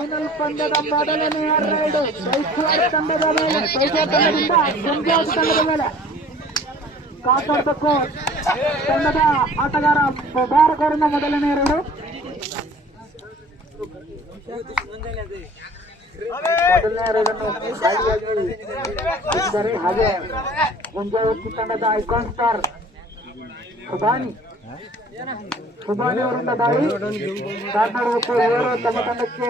Final ಪಂದ್ಯದ ಮೊದಲನೆಯ ride ಬೈಕ್ವಾಡ್ ತಂಡದ ಮೇಲೆ ತಂಡದಿಂದ ಗುಂಜಾವತಿ ತಂಡದ ಮೇಲೆ ಕಾಪಾಡಬೇಕು ತಂಡದ ಆಟಗಾರ ಮುಬಾರಕರಿಂದ ಮೊದಲನೇ ರೈಡು. ಮೊದಲನೇ ರೈಡನ್ನು ಹಾಗೆ ಗುಂಜಾವತಿ ತಂಡದ ಐಕಾನ್ ಸ್ಟಾರ್ ಸುಬಾನಿ ಅವರಿಂದ ದಾಳಿ ಸ್ಟಾರ್ಟ್ ಮಾಡಬೇಕು. ಇವರು ತಮ್ಮ ತಂಡಕ್ಕೆ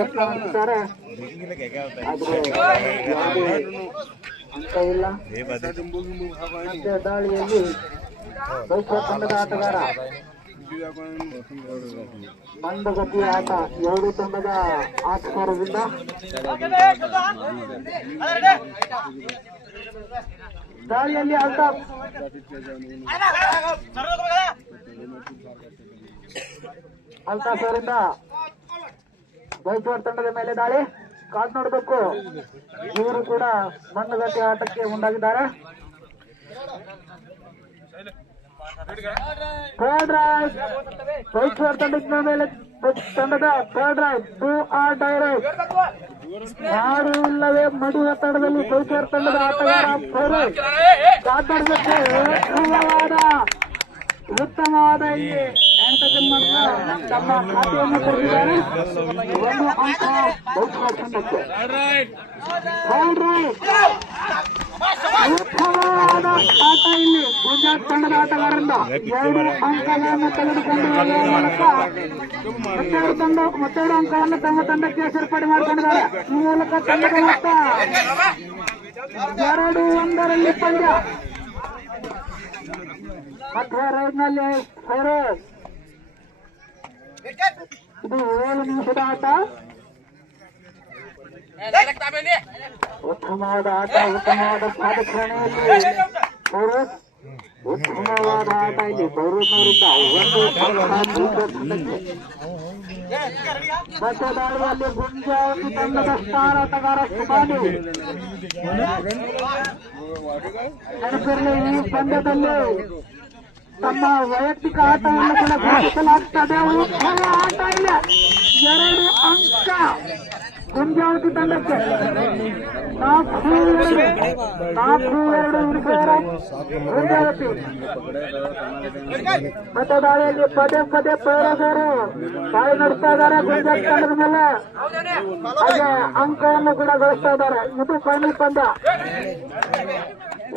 ಯತ್ನ ಮಾಡ್ತಿದ್ದಾರೆ, ಆದ್ರೆ ಯಾವುದೇ ಅಂಕ ಇಲ್ಲ. ಮತ್ತೆ ದಾಳಿಯಲ್ಲಿ ಬೈಕ್ವಾಡ್ ತಂಡದ ಆಟಗಾರ ಮಂದಗತಿಯ ಆಟ ಎರಡು ತಂಡದ ಆಟಗಾರರಿಂದ ದಾಳಿಯಲ್ಲಿ ಅಲ್ತಾಫ್ ಅವರಿಂದ ಬೈಕ್ವಾಡ್ ತಂಡದ ಮೇಲೆ ದಾಳಿ ಕಾದ್ ನೋಡಬೇಕು. ಇವರು ಕೂಡ ಮಂದಗತಿ ಆಟಕ್ಕೆ ಮುಂದಾಗಿದ್ದಾರೆ. ಥರ್ಡ್ ರೈಡ್ ಬೈಕ್ವಾಡ್ ತಂಡದ ಮೇಲೆ ತಂಡದ ಥರ್ಡ್ ರೈಡ್ ಟು ಆರ್ ಡೈರೆಕ್ಟ್ ಯಾರು ಇಲ್ಲವೇ ಮಡಿಯ ತಂಡದಲ್ಲಿ ಬೈಕ್ವಾಡ್ ತಂಡದ ಆಟಗಾರ ಕಾಪಾಡಬೇಕು. ಉತ್ತಮವಾದ ಇಲ್ಲಿ ತಮ್ಮ ಖಾತೆಯನ್ನು ಕೊಟ್ಟಿದ್ದಾರೆ. ಒಂದು ಅಂಕ ಬೈಕ್ವಾಡ್ ತಂಡಕ್ಕೆ. ಉತ್ತಮವಾದ ಆಟ ಇಲ್ಲಿ ಗುಜರಾತ್ ತಂಡದ ಆಟಗಾರರಿಂದ 2 ಅಂಕಗಳನ್ನು ತೆಗೆದುಕೊಂಡು ಹೋಗುವ ಮೂಲಕ ಮತ್ತೆರಡು ಅಂಕವನ್ನು ತಮ್ಮ ತಂಡಕ್ಕೆ ಸೇರ್ಪಡೆ ಮಾಡಿಕೊಂಡಿದ್ದಾರೆ. ಈ ಮೂಲಕ ತಂಡದ ಮೊತ್ತ 2-1 ಪಂದ್ಯ. ಮತ್ತೆ ರೈಡ್ನಲ್ಲಿ ಫೈರೋಜ್ ಇದು 7 ನಿಮಿಷದ ಆಟ. ಉತ್ತಮವಾದ ಆಟ, ಉತ್ತಮವಾದ ಪಾದಕ್ಷಣೆಯಲ್ಲಿ ಫೈರೋಜ್ ಉತ್ತಮವಾದ ಆಟ ಇಲ್ಲಿ ಫೈರೋಜ್ನವರಿಂದ 1 ಮತ್ತೆ ದಾಳಿಯಲ್ಲಿ ಗುಂಜಾವತಿ ತಂಡದ ಸ್ಟಾರ್ ಆಟಗಾರ ಸುಬಾನಿ. ನೆನಪಿರಲಿ, ಈ ಪಂದ್ಯದಲ್ಲಿ ತಮ್ಮ ವೈಯಕ್ತಿಕ ಆಟವನ್ನು ಕೂಡ ಘೋಷಿಸಲಾಗ್ತದೆ. ಉತ್ತಮ ಆಟ ಇಲ್ಲ, 2 ಅಂಕ ಗುಂಜಾವತಿ ತಂಡಕ್ಕೆ. 4-2 ಗುಂಜಾವತಿ. ಮತ್ತೆ ದಾಳಿಯಲ್ಲಿ ಪದೇ ಪೈರಸರು ದಾಳಿ ನಡೆಸ್ತಾ ಇದ್ದಾರೆ ಗುಂಜಾವತಿ ತಂಡದ ಮೇಲೆ, ಹಾಗೆ ಅಂಕವನ್ನು ಕೂಡ ಗಳಿಸ್ತಾ ಇದ್ದಾರೆ. ಇದು ಫೈನಲ್ ಪಂದ್ಯ.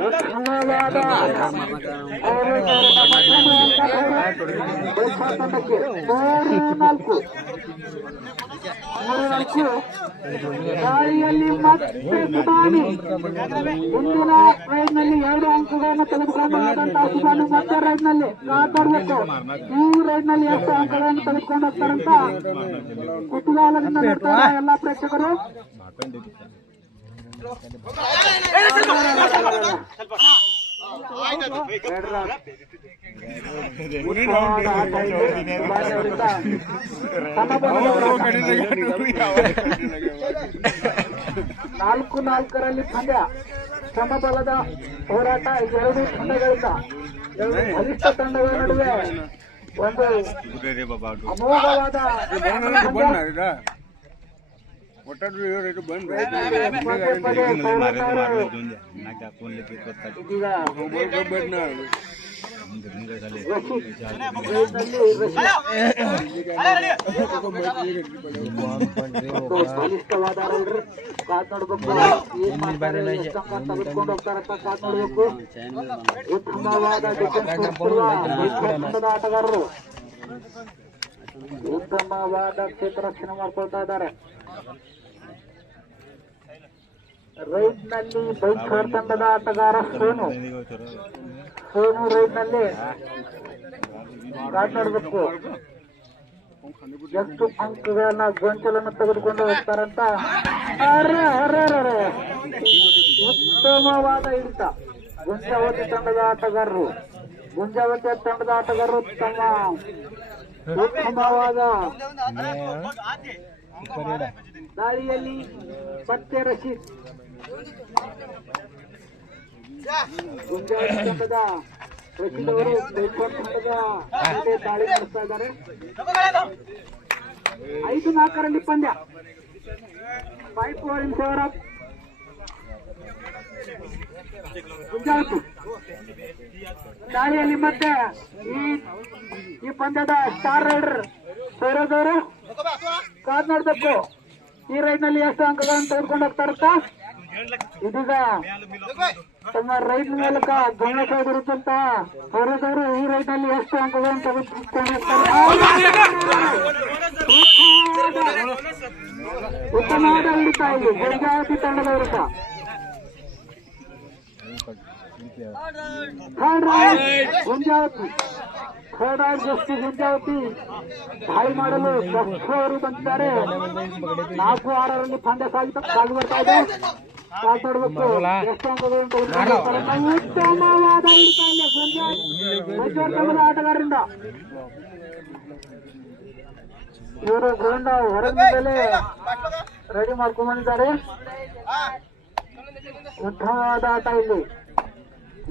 ಉತ್ತಮವಾದ ತಂಡಕ್ಕೆ 3-4 ದಾಳಿಯಲ್ಲಿ ಮತ್ತೆ ಸುಬಾನಿ ಮುಂದಿನ ರೈಡ್ನಲ್ಲಿ 2 ಅಂಕಗಳನ್ನು ತೆಗೆದುಕೊಂಡು ಹೋದಂತಹ ಸುಬಾನಿ ಮತ್ತೆ ರೈಡ್ನಲ್ಲಿ ಕಾಪಾಡಬೇಕು. ಈ ರೈಡ್ನಲ್ಲಿ ಎಷ್ಟು ಅಂಕಗಳನ್ನು ತೆಗೆದುಕೊಂಡು ಹೋಗ್ತಾರಂತ ಕುತೂಹಲದಿಂದ ನೋಡ್ತಾರೆ ಎಲ್ಲಾ ಪ್ರೇಕ್ಷಕರು. ನಾಲ್ಕು ನಾಲ್ಕರಲ್ಲಿ ಪಂದ್ಯ, ಸಮಬಲದ ಹೋರಾಟ 2 ತಂಡಗಳಿಂದ, ಬಲಿಷ್ಠ ತಂಡಗಳ ನಡುವೆ ಒಂದು ಅಮೋಘವಾದ ಬಲಿಷ್ಠವಾದ ತೆಗೆದುಕೊಂಡು ಹೋಗ್ತಾರಂತ ಕಾದ್ ನೋಡ್ಬೇಕು. ಉತ್ತಮವಾದ ಡಿಫೆನ್ಸ್ ಆಟಗಾರರು ಉತ್ತಮವಾದ ಕ್ಷೇತ್ರ ರಕ್ಷಣೆ ಮಾಡ್ಕೊಳ್ತಾ ಇದ್ದಾರೆ. ರೈಡ್ನಲ್ಲಿ ಬೈಕ್ವಾಡ್ ತಂಡದ ಆಟಗಾರ ಸೋನು ರೈಡ್ನಲ್ಲಿ ಕಾಪಾಡಬೇಕು. ಎಷ್ಟು ಅಂಕಗಳನ್ನ ಗೊಂಚಲನ್ನು ತೆಗೆದುಕೊಂಡು ಹೋಗ್ತಾರಂತ. ಉತ್ತಮವಾದ ಹಿಡಿತ ಗುಂಜಾವತಿ ತಂಡದ ಆಟಗಾರರು ತಮ್ಮ ಉತ್ತಮವಾದ ದಾಳಿಯಲ್ಲಿ ಮತ್ತೆ ರಶೀದ್ ಗುಂಜಾವತಿ ತಂಡದ ರಶೀದ್ ಅವರು ಬೈಕೋಟ್ ತಂಡದ ಮೇಲೆ ದಾಳಿ ನಡೆಸ್ತಾ ಇದ್ದಾರೆ. 5-4 ಪಂದ್ಯ 5-4 in favor of ಗುಂಜಾವತಿ. ದಾಳಿಯಲ್ಲಿ ಮತ್ತೆ ಈ ಪಂದ್ಯದ ಸ್ಟಾರ್ ರೈಡರ್ ಸೈರೋಜ್ ಅವರು ಕಾದ್ ನೋಡ್ಬೇಕು ಈ ರೈಡ್ ನಲ್ಲಿ ಎಷ್ಟು ಅಂಕಗಳನ್ನು ತೆಗೆದುಕೊಂಡು ಹೋಗ್ತಾರಂತ. ಇದೀಗ ತಮ್ಮ ರೈಡ್ ಮೂಲಕ ಗಮನ ಸೆಳೆದಿರುತ್ತಂತ ಸೈರೋಜ್ ಅವರು ಈ ರೈಡ್ ನಲ್ಲಿ ಎಷ್ಟು ಅಂಕಗಳನ್ನು ತೆಗೆದುಕೊಂಡು ಹೋಗ್ತಾರೆ. ಉತ್ತಮವಾದ ಹಿಡಿತ ಇಲ್ಲಿ ಗುಂಜಾವತಿ ತಂಡದ ವಿರುದ್ಧ. ಗುಂಜಾವತಿ ಗುಂಜಾವತಿ ದಾಳಿ ಮಾಡಲು ಅವರು ಬಂದಿದ್ದಾರೆ. 4-6 ಪಂದ್ಯ ಸಾಗಿ ಬರ್ತಾ ಇದೆ. ನೋಡ್ಬೇಕು ಎಷ್ಟು ಅಂಕಗಳನ್ನು ತೆಗೆದುಕೊಂಡು ಉತ್ತಮವಾದ ಹಿಡಿತ ಇಲ್ಲ ಗುಂಜಾವತಿ ತಂಡದ ಆಟಗಾರರಿಂದ. ಇವರು ಗ್ರೌಂಡ್ ಹೊರಗಿನ ಮೇಲೆ ರೆಡಿ ಮಾಡ್ಕೊಂಡ್ ಬಂದಿದ್ದಾರೆ. ಉತ್ತಮವಾದ ಆಟ ಇಲ್ಲಿ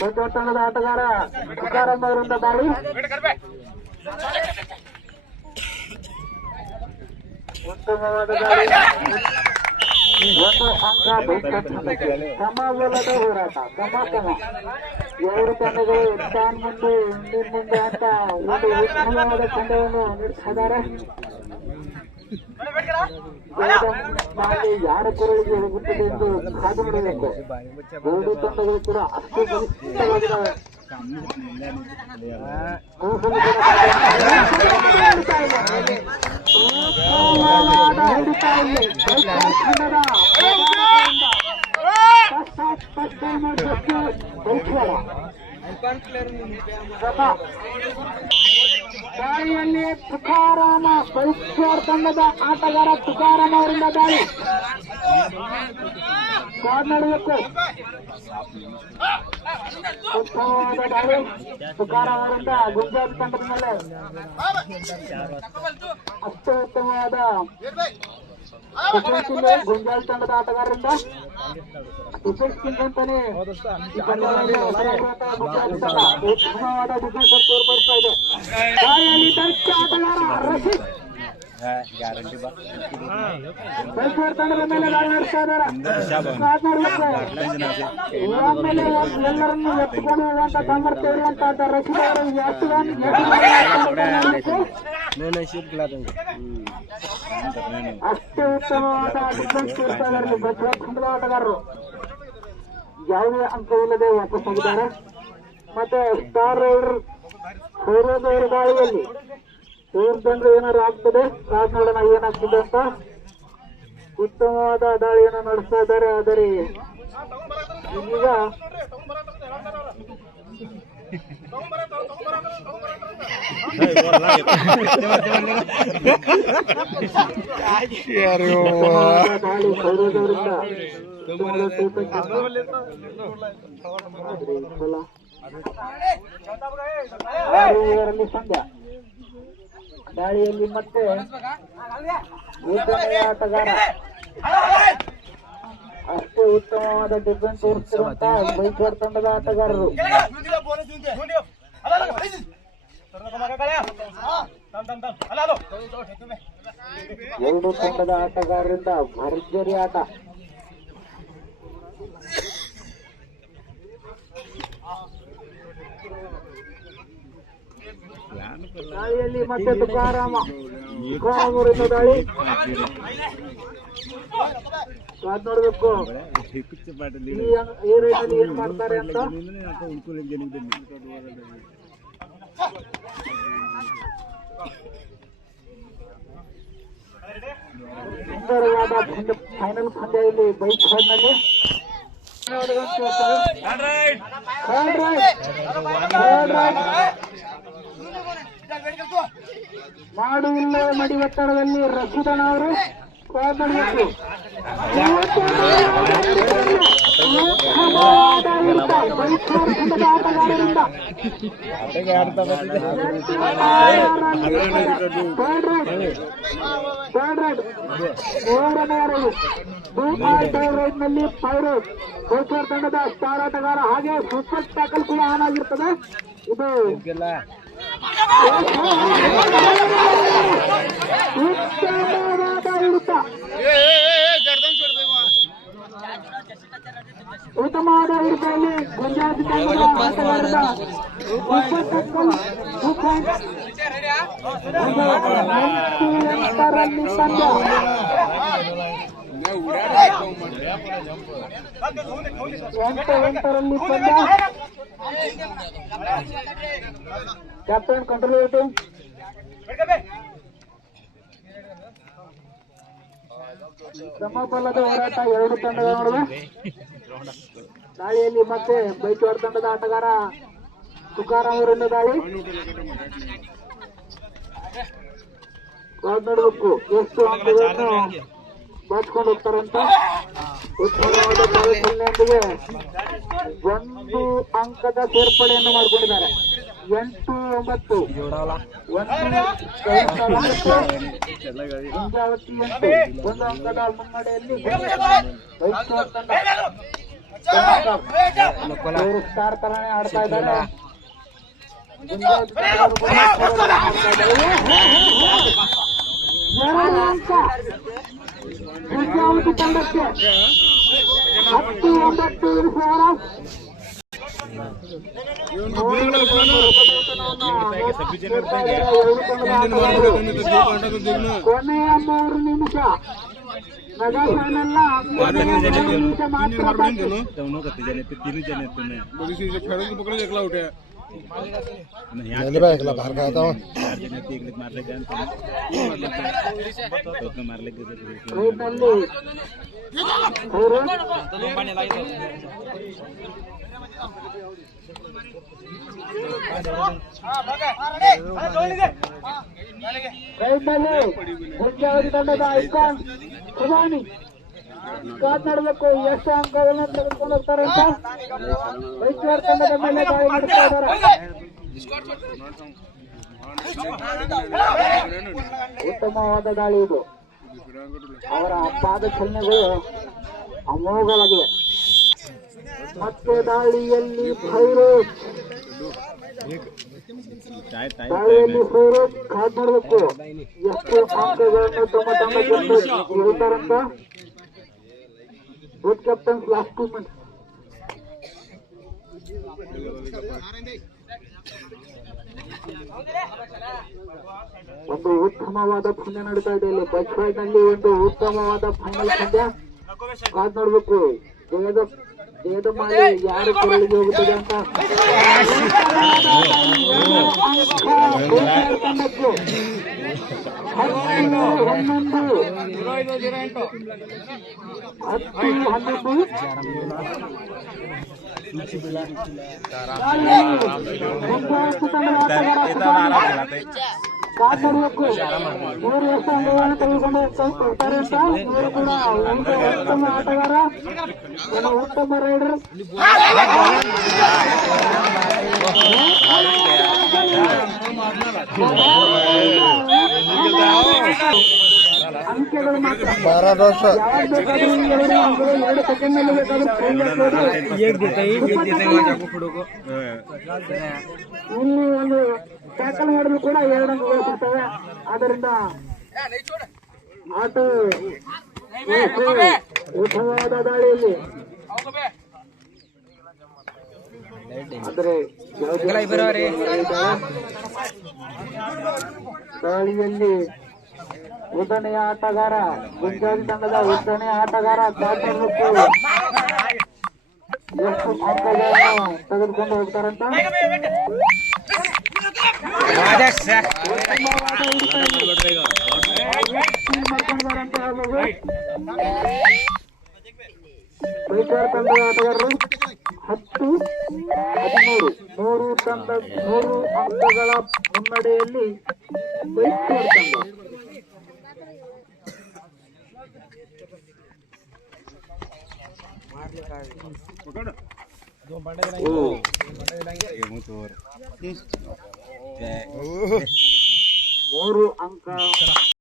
ಬೆಂಗಳೂರು ತಂಡದ ಆಟಗಾರ ತುಕಾರಾಮ್ ಅವರಿಂದ ದಾಳಿ. ಉತ್ತಮವಾದ ದಾಳಿ. 1 ಅಂಕ ಸಮಬಲದ ಹೋರಾಟ ಸಮ 2 ತಂಡಗಳು ಮುಂದೆ ಅಂತ ಒಂದು ಉತ್ತಮವಾದ ತಂಡವನ್ನು ನಡೆಸಿದ್ದಾರೆ. ಯಾರ ಕೊರಳಿಗೆ ಹೋಗುತ್ತದೆ ಎಂದು ಕಾದು ನೋಡಬೇಕು. 2 ತಂಡಗಳು ಕೂಡ ಅಷ್ಟು ಬಲಿಷ್ಠವಾಗಿದ್ದಾವೆ. ದಾಳಿಯಲ್ಲಿ ತುಕಾರಾಮ ಬೈಸ್ವಾರ್ ತಂಡದ ಆಟಗಾರ ತುಕಾರಾಮ್ ಅವರಿಂದ ದಾಳಿ ಕಾದ್ ನೋಡಬೇಕು. ಉತ್ತಮವಾದ ದಾಳಿ ತುಕಾರಾಮ್ ಅವರಿಂದ ಗುಜರಾತ್ ತಂಡದ ಮೇಲೆ ಅಷ್ಟು ಉತ್ತಮವಾದ ಗುಂಜಾಲ್ ತಂಡದ ಆಟಗಾರರಿಂದ ಡಿಫೆನ್ಸ್ ಕಿಂಗ್ ಅಂತಾನೆ ಉತ್ತಮವಾದ ಡಿಫೆನ್ಸ್ ತೋರ್ಪಡಿಸ್ತಾ ಇದೆ. ದಾಳಿಯಲ್ಲಿ ದಕ್ಷ ಆಟಗಾರ ರಶೀದ್ ಬೈಸ್ವಾರ್ ತಂಡದ ಮೇಲೆ ದಾಳಿ ನಡೆಸ್ತಾ ಇದ್ದಾರೆ. ಆಮೇಲೆ ಎಲ್ಲರನ್ನು ಎತ್ತುಕೊಂಡು ಹೋಗುವಂತ ಸಾಮರ್ಥ್ಯ ಇರುವಂತಹ ರಶೀದ್ ಅವರು ಅಷ್ಟೇ ಉತ್ತಮವಾದ ಡಿಫೆನ್ಸ್ ತೋರ್ತಾ ಇದ್ದಾರೆ ಬೈಸ್ವಾರ್ ತಂಡದ ಆಟಗಾರರು. ಯಾವುದೇ ಅಂಕವಿಲ್ಲದೆ ವಾಪಸ್ ಆಗಿದ್ದಾರೆ. ಮತ್ತೆ ಸ್ಟಾರ್ ರೈಡರ್ ಸೈರೋಜ್ ಅವರ ದಾಳಿಯಲ್ಲಿ ಸೇರಿದಂದ್ರೆ ಏನಾದ್ರು ಆಗ್ತದೆ. ಕಾದ್ ನೋಡೋಣ ಏನಾಗ್ತದೆ ಅಂತ. ಉತ್ತಮವಾದ ದಾಳಿಯನ್ನು ನಡೆಸ್ತಾ ಇದ್ದಾರೆ. ಆದರೆ ಈಗ ದಾಳಿ ಸೈರೋಜ್ ಅವರಿಂದ ಪಂದ್ಯ. ದಾಳಿಯಲ್ಲಿ ಮತ್ತೆ ಉತ್ತಮ ಆಟಗಾರ ಅಷ್ಟೇ ಉತ್ತಮವಾದ ಡಿಫೆನ್ಸ್ ತೋರಿಸಿರುವಂತಹ ಬೈಸ್ವಾರ್ ತಂಡದ ಆಟಗಾರರು. 2 ತಂಡದ ಆಟಗಾರರಿಂದ ಭರ್ಜರಿ ಆಟ. ದಾಳಿಯಲ್ಲಿ ಮತ್ತೆ ತುಕಾರಾಮ ಅವರಿಂದ ದಾಳಿ ಕಾದ್ ನೋಡ್ಬೇಕು ಈ ರೈಟಲ್ಲಿ ಏನ್ ಮಾಡ್ತಾರೆ ಅಂತ. ಸುಂದರವಾದ ಫೈನಲ್ ಪಂದ್ಯ ಇಲ್ಲಿ ಬೈಸ್ವಾರ್ ನಲ್ಲಿ ಮಾಡುವಿಲ್ಲ ಮಡಿ ಒತ್ತಡದಲ್ಲಿ ರಶೀದಣ್ಣ ಅವರು ಕಾಪಾಡಬೇಕು. ಆಟಗಾರರಿಂದ ನಲ್ಲಿ ಪೈರೇಟ್ ಬೈಸ್ವಾರ್ ತಂಡದ ಸ್ಟಾರ್ ಆಟಗಾರ. ಹಾಗೆ ಸೂಪರ್ ಟ್ಯಾಕಲ್ ಕೂಡ ಆನ್ ಆಗಿರ್ತದೆ. ಇದು ಉತ್ತಮವಾದ ಹಿಡಿತ, ಉತ್ತಮವಾದ ಹಿಡಿತದಲ್ಲಿ ಗುಜರಾತ್ ತಂಡದ ಆಟಗಾರರ 28ರಲ್ಲಿ ಪಂದ್ಯ. ಎಂಟರಲ್ಲಿ ಪಂದ್ಯ. ಕ್ಯಾಪ್ಟನ್ ಕಂಟ್ರೋಲ್ ಸಮಬಲದ ಹೋರಾಟ ಎರಡು ತಂಡಗಳ ನಡುವೆ. ದಾಳಿಯಲ್ಲಿ ಮತ್ತೆ ಬೈಚವಾಡ ತಂಡದ ಆಟಗಾರ ತುಕಾರಾಮ್ ಅವರಿಂದ ದಾಳಿ. ನೋಡಬೇಕು ಎಷ್ಟು ಅಂಕಗಳನ್ನು ಬಾಚ್ಕೊಂಡು ಹೋಗ್ತಾರಂತ. ಉತ್ತಮವಾದ ಕಾರ್ಯಾಚರಣೆಯೊಂದಿಗೆ 1 ಅಂಕದ ಸೇರ್ಪಡೆಯನ್ನು ಮಾಡಿಕೊಂಡಿದ್ದಾರೆ. 8-9 ಗಂಗಾವತಿ 1 ಅಂಕದ ಮುನ್ನಡೆಯಲ್ಲಿ ಬೈಚವಾಡ ತಂಡ ಸ್ಟಾರ್ ತರಾನೇ ಆಡ್ತಾ ಇದ್ದಾರೆ. ಗಂಗಾವತಿ ತಂಡಕ್ಕೆ 10-9 ಕೊನೆಯ 3 ನಿಮಿಷ. ಮೆಗಾ ಫೈನಲ್ ನಿಮಿಷ ಮಾತ್ರ ಬಾಕಿ. ಗುಂಜಾವತಿ ತಂಡದ ಐಕಾನ್ ಸುಭಾನಿ ಕಾದ್ ನೋಡಬೇಕು ಎಷ್ಟು ಅಂಕಗಳನ್ನು ತೆಗೆದುಕೊಂಡು ಹೋಗ್ತಾರೆ ಅಂತ. ಬೈಚವಾಡ ತಂಡದ ಮೇಲೆ ದಾಳಿ ನಡೆಸ್ತಾ ಇದ್ದಾರೆ. ಉತ್ತಮವಾದ ದಾಳಿ ಇದು. ಅವರ ಪಾದಚಲನೆಗಳು ಅಮೋಘವಾಗಿವೆ. ಮತ್ತೆ ದಾಳಿಯಲ್ಲಿ ಫೈರೋಜ್ ಕಾದ್ ನೋಡಬೇಕು ಎಷ್ಟು ಅಂಕಗಳನ್ನು ತಮ್ಮ ತಂಡಕ್ಕೆ ಇರುತ್ತಾರಂತ. both captains last 2 minutes. ಒಂದು ಉತ್ತಮವಾದ ಪಂದ್ಯ ನಡೀತಾ ಇದೆ ಇಲ್ಲಿ ಬೈಚವಾಡನಲ್ಲಿ. ಒಂದು ಉತ್ತಮವಾದ ಫೈನಲ್ ಪಂದ್ಯ ಕಾದ್ ನೋಡ್ಬೇಕು. ಜಯದ ಮಾಡಿ ಯಾರು ಕೊರಳಿಗೆ ಹೋಗುತ್ತದೆ ಅಂತ. ತಂಡಕ್ಕೆ 10-11 ಕಾದ್ ನೋಡ್ಬೇಕು. ಇವರು ಎಷ್ಟು ಅಂಕಗಳನ್ನು ತೆಗೆದುಕೊಂಡು ಹೋಗ್ತಾರೆ ಅಂತ. ಇವರು ಕೂಡ ಒಂದು ಉತ್ತಮ ಆಟಗಾರ, ಉತ್ತಮ ರೈಡರ್. ಅಂಕೆಗಳು ಮಾತ್ರ 2 ಸೆಕೆಂಡ್ನಲ್ಲಿ ಇಲ್ಲಿ ಒಂದು ಟ್ಯಾಕಲ್ ಮಾಡಿದ್ರು ಕೂಡ 2 ಅಂಕಗಳು ಸಿಗ್ತವೆ. ಆದ್ದರಿಂದ ಆಟ ಉತ್ತಮವಾದ ದಾಳಿಯಲ್ಲಿ ಆದರೆ ದಾಳಿಯಲ್ಲಿ ಉದ್ದನೆಯ ಆಟಗಾರ ಗುಂಜಾವತಿ ತಂಡದ ಉದ್ದನೆಯ ಆಟಗಾರ ಕಾತರ್ಬೇಕು ಎಷ್ಟು ಅಂಕಗಳನ್ನು ತೆಗೆದುಕೊಂಡು ಹೋಗ್ತಾರಂತ. ಮಾಡ್ಕೊಂಡಿದ್ದಾರಂತ ಹೇಳ್ಬೋದು. ಬೈಚವಾಡ ತಂಡದ ಆಟಗಾರರು 10-13 100 ಅಂಕಗಳ ಮುನ್ನಡೆಯಲ್ಲಿ ಬೈಚವಾಡ ತಂಡ. ಮೂರು ಅಂಕ